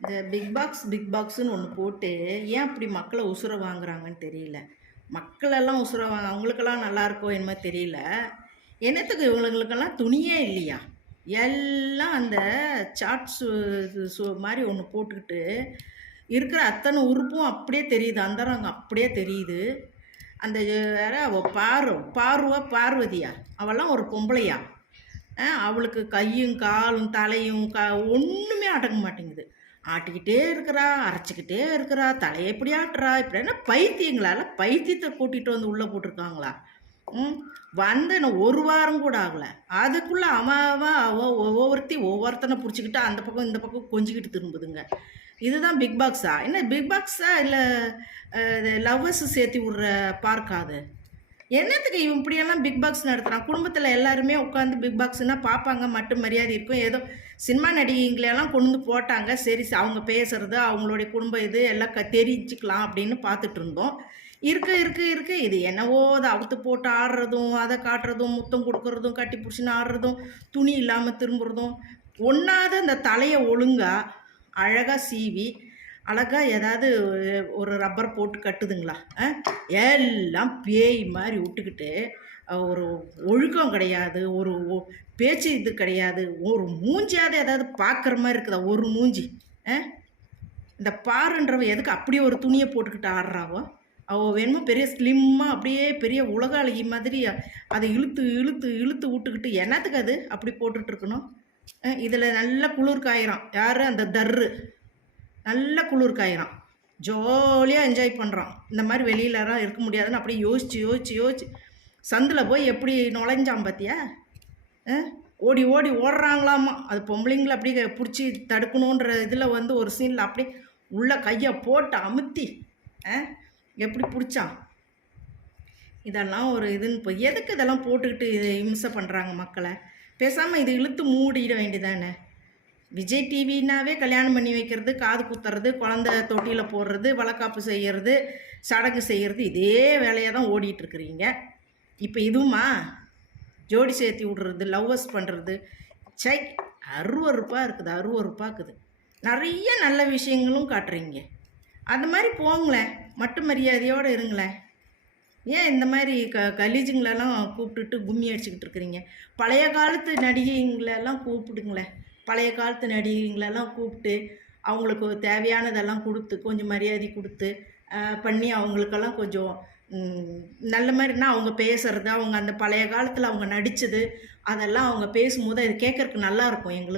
இந்த பிக் பாக்ஸ்ன்னு ஒன்று போட்டு ஏன் அப்படி மக்களை உசுர வாங்குறாங்கன்னு தெரியல. மக்களெல்லாம் உசுர வாங்க அவங்களுக்கெல்லாம் நல்லா இருக்கோ என்னமோ தெரியல. என்னத்துக்கு இவங்களுக்கெல்லாம் துணியே இல்லையா? எல்லாம் அந்த சாட்ஸு மாதிரி ஒன்று போட்டுக்கிட்டு இருக்கிற அத்தனை உறுப்பும் அப்படியே தெரியுது. அந்தரங்க அப்படியே தெரியுது. அந்த வேற பாருவா பார்வதியா, அவெல்லாம் ஒரு பொம்பளையா? அவளுக்கு கையும் காலும் தலையும் ஒன்றுமே அடங்க மாட்டேங்குது. ஆட்டிக்கிட்டே இருக்கிறா, அரைச்சிக்கிட்டே இருக்கிறா, தலையை எப்படி ஆட்டுறா. இப்படி என்ன பைத்தியங்களால பைத்தியத்தை கூட்டிகிட்டு வந்து உள்ளே போட்டிருக்காங்களா? வந்து இன்னும் ஒரு வாரம் கூட ஆகலை. அதுக்குள்ளே ஒவ்வொருத்தி ஒவ்வொருத்தனை பிடிச்சிக்கிட்டு அந்த பக்கம் இந்த பக்கம் கொஞ்சிக்கிட்டு திரும்புதுங்க. இதுதான் பிக் பாக்ஸா? என்ன பிக் பாக்ஸா இல்லை லவ்வர்ஸ் சேர்த்தி விட்ற பார்க்காது? என்னத்துக்கு இவன் இப்படியெல்லாம் பிக் பாக்ஸ் நடத்துகிறான்? குடும்பத்தில் எல்லாருமே உட்காந்து பிக் பாக்ஸ்னால் பார்ப்பாங்க, மட்டும் மரியாதை இருக்கும். ஏதோ சினிமா நடிகைங்களெல்லாம் கொண்டு வந்து போட்டாங்க, சரி அவங்க பேசுகிறது அவங்களுடைய குடும்பம் இது எல்லாம் தெரிஞ்சுக்கலாம் அப்படின்னு பார்த்துட்டு இருந்தோம். இருக்கு இது என்னவோ அதை அவுத்து போட்டு ஆடுறதும், அதை காட்டுறதும், முத்தம் கொடுக்குறதும், கட்டி பிடிச்சின்னு ஆடுறதும், துணி இல்லாமல் திரும்புறதும், ஒன்றாவது அந்த தலையை ஒழுங்காக அழகாக சீவி அழகாக ஏதாவது ஒரு ரப்பர் போட்டு கட்டுதுங்களா? எல்லாம் பேய் மாதிரி விட்டுக்கிட்டு ஒரு ஒழுக்கம் கிடையாது, ஒரு பேச்சு இது கிடையாது. ஒரு மூஞ்சியாவது ஏதாவது பார்க்குற மாதிரி இருக்குதா? ஒரு மூஞ்சி. இந்த பாருன்றவ எதுக்கு அப்படியே ஒரு துணியை போட்டுக்கிட்டு ஆடுறாவோ? அவள் வேணுமோ பெரிய ஸ்லிம்மாக அப்படியே பெரிய உலக அழகி மாதிரி அதை இழுத்து இழுத்து இழுத்து விட்டுக்கிட்டு என்னத்துக்கு அது அப்படி போட்டுட்ருக்கணும்? இதில் நல்ல குளிர் காயிறான். யார்? அந்த தர்ரு நல்ல குளிர் காயிறான், ஜாலியாக என்ஜாய் பண்ணுறான். இந்த மாதிரி வெளியிலலாம் இருக்க முடியாதுன்னு அப்படியே யோசிச்சு சந்தில் போய் எப்படி நுழைஞ்சான் பார்த்தியா? ஓடி ஓடுறாங்களாமா. அது பொம்பளைங்களை அப்படியே பிடிச்சி தடுக்கணுன்ற இதில் வந்து ஒரு சீனில் அப்படியே உள்ள கையை போட்டு அமுத்தி எப்படி பிடிச்சான். இதெல்லாம் ஒரு இதுன்னு போய் எதுக்கு இதெல்லாம் போட்டுக்கிட்டு இது இம்சை பண்ணுறாங்க மக்களை? பேசாமல் இது இழுத்து மூடிட வேண்டியதானே? விஜய் டிவின்னாவே கல்யாணம் பண்ணி வைக்கிறது, காது குத்துறது, குழந்த தொட்டியில் போடுறது, வளக்காப்பு செய்கிறது, சடங்கு செய்கிறது, இதே வேலையாக தான் ஓடிட்டுருக்குறீங்க. இப்போ இதுவுமா ஜோடி சேர்த்தி விட்றது, லவ்வர்ஸ் பண்ணுறது, சை அருவறுப்பாக இருக்குது. நிறைய நல்ல விஷயங்களும் காட்டுறீங்க. அந்த மாதிரி போங்களேன், மட்டும் மரியாதையோடு இருங்களேன். ஏன் இந்த மாதிரி கலீஜுங்களெல்லாம் கூப்பிட்டுட்டு கும்மி அடிச்சுக்கிட்டு இருக்கிறீங்க? பழைய காலத்து நடிகைங்களெல்லாம் கூப்பிடுங்களேன். பழைய காலத்து நடிகைங்களெல்லாம் கூப்பிட்டு அவங்களுக்கு தேவையானதெல்லாம் கொடுத்து கொஞ்சம் மரியாதை கொடுத்து பண்ணி அவங்களுக்கெல்லாம் கொஞ்சம் நல்ல மாதிரினா அவங்க பேசுகிறது, அவங்க அந்த பழைய காலத்தில் அவங்க நடித்தது அதெல்லாம் அவங்க பேசும்போது அது கேட்குறதுக்கு நல்லாயிருக்கும் எங்களுக்கு.